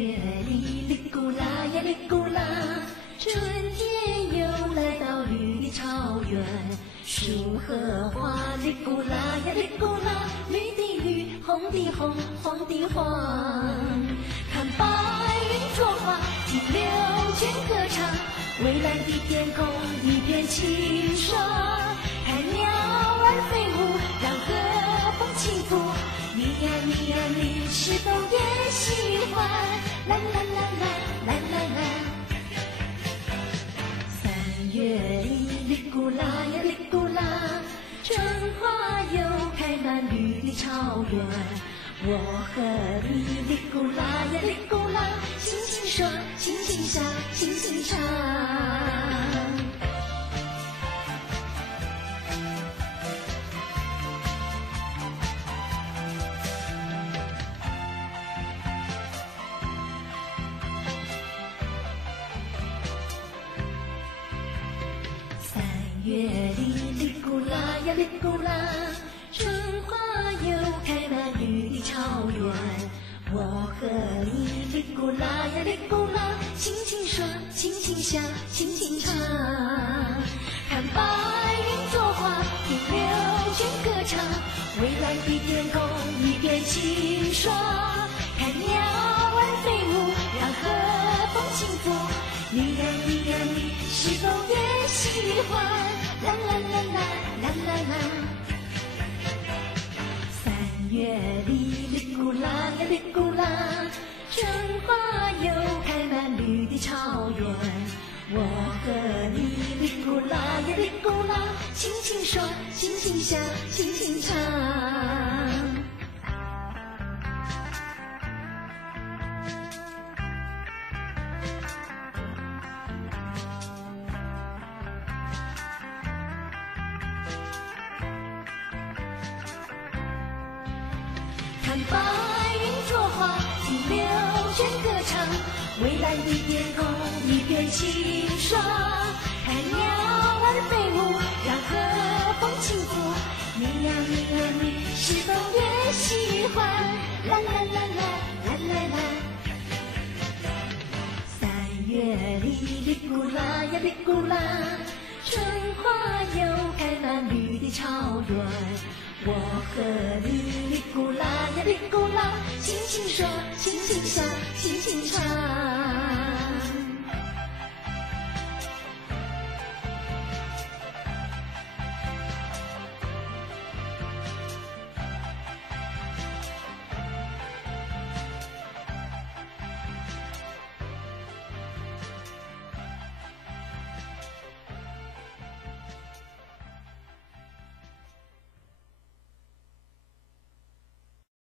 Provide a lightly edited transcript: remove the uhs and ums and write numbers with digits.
月里，哩咕啦呀哩咕啦，春天又来到绿的草原。树和花，哩咕啦呀哩咕啦，绿的绿，红的红，黄的黄。看白云作画，听柳泉歌唱，蔚蓝的天空一片清爽。看鸟儿飞舞，让和风轻拂。你呀你呀你，是否也喜欢？啦啦啦啦啦啦啦。3月里，哩咕啦呀哩咕啦，春花又开满绿的草原。我和你，哩咕啦呀哩咕啦，轻轻说，轻轻笑，轻轻唱。3月里，哩咕啦呀哩咕啦，春花又开满绿的草原。我和你，哩咕啦呀哩咕啦，轻轻说，轻轻笑，轻轻唱。看白云作画，听柳泉歌唱，蔚蓝的天空一片清爽。看鸟儿飞舞，让和风轻拂。你呀你呀你，是否也喜欢？啦啦啦啦啦啦啦。3月里，哩咕啦呀哩咕啦，春花又开满绿的草原。我和你，哩咕啦呀哩咕啦，轻轻说，轻轻笑，轻轻唱。看白云作画，听柳泉歌唱，蔚蓝的天空一片清爽。看鸟儿飞舞，让和风轻拂。你呀你呀你，是否也喜欢？啦啦啦啦啦啦啦。3月里，哩咕啦呀哩咕啦，春花又开满绿的草原。我和你，哩咕啦呀哩咕啦，轻轻说，轻轻笑，轻轻唱。